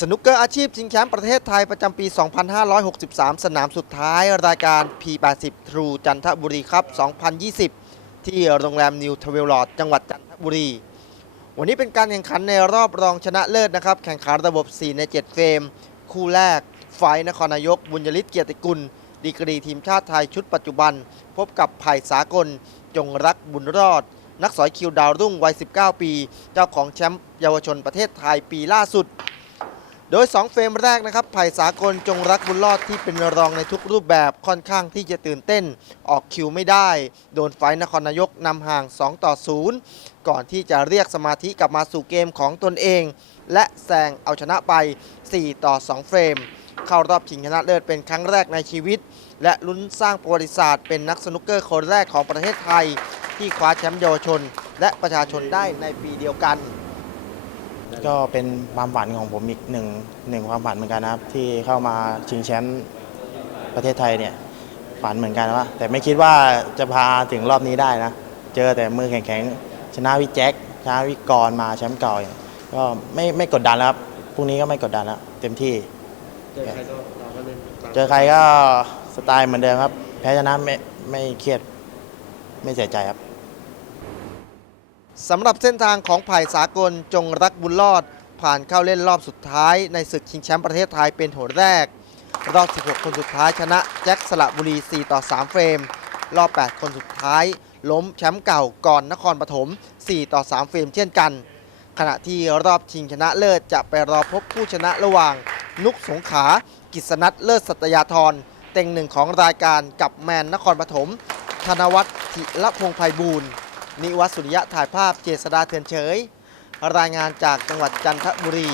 สนุกเกอร์อาชีพชิงแชมป์ประเทศไทยประจำปี 2563 สนามสุดท้ายรายการ P80 True จันทบุรีครับ 2020 ที่โรงแรมนิวทเวลลอดจังหวัดจันทบุรี วันนี้เป็นการแข่งขันในรอบรองชนะเลิศนะครับ แข่งขันระบบ 4 ใน 7 เฟรม คู่แรก ไฟท์นครนายก บุญยฤทธิ์เกียรติกุล ดีกรีทีมชาติไทยชุดปัจจุบัน พบกับไผ่สากล จงรักบุญรอด นักสอยคิวดาวรุ่งวัย 19 ปี เจ้าของแชมป์เยาวชนประเทศไทยปีล่าสุด โดย 2 เฟรมแรกนะครับไผ่สากลจงรักบุญรอดที่เป็นรองในทุกรูปแบบค่อนข้างที่จะตื่นเต้น ออกคิวไม่ได้ โดนไฟนครนายกนำห่าง 2 ต่อ 0 ก่อนที่จะเรียกสมาธิกลับมาสู่เกมของตนเอง และแซงเอาชนะไป 4 ต่อ 2 เฟรม เข้ารอบชิงชนะเลิศเป็นครั้งแรกในชีวิต และลุ้นสร้างประวัติศาสตร์เป็นนักสนุกเกอร์คนแรกของประเทศไทย ที่คว้าแชมป์เยาวชน และประชาชนได้ในปีเดียวกัน ก็เป็นความฝันของผมอีกหนึ่งหนึ่งความฝันเหมือนกันนะครับ ที่เข้ามาชิงแชมป์ประเทศไทยเนี่ยฝันเหมือนกันว่า แต่ไม่คิดว่าจะพาถึงรอบนี้ได้นะ เจอแต่มือแข็งๆชนะวิแจ็คชนะวิกรมาแชมป์เก่าเนี่ยก็ไม่ไม่กดดันแล้วครับพรุ่งนี้ก็ไม่กดดันแล้วเต็มที่ เจอใครก็เราก็เล่นตามเจอใครก็สไตล์เหมือนเดิมครับ แพ้ชนะไม่ไม่เครียดไม่เสียใจครับ สำหรับเส้นทางของไผ่สากลจงรักบุญรอด ผ่านเข้าเล่นรอบสุดท้ายในศึกชิงแชมป์ประเทศไทยเป็นโถแรก รอบ 16 คนสุดท้ายชนะแจ็คสระบุรี 4 ต่อ 3 เฟรม รอบ 8 คนสุดท้าย ล้มแชมป์เก่าก่อนนครปฐม 4 ต่อ 3 เฟรมเช่นกัน ขณะที่รอบชิงชนะเลิศจะไปรอพบผู้ชนะระหว่าง นุกสงขา กิษณัทเลิศสัตยาธรเต็งหนึ่งของรายการกับแมนนครปฐม ธนวัฒน์ธิรพงษ์ไพบูลย์ นิวัฒน์สุริยะถ่ายภาพเจษดาเถื่อนเฉย รายงานจากจังหวัดจันทบุรี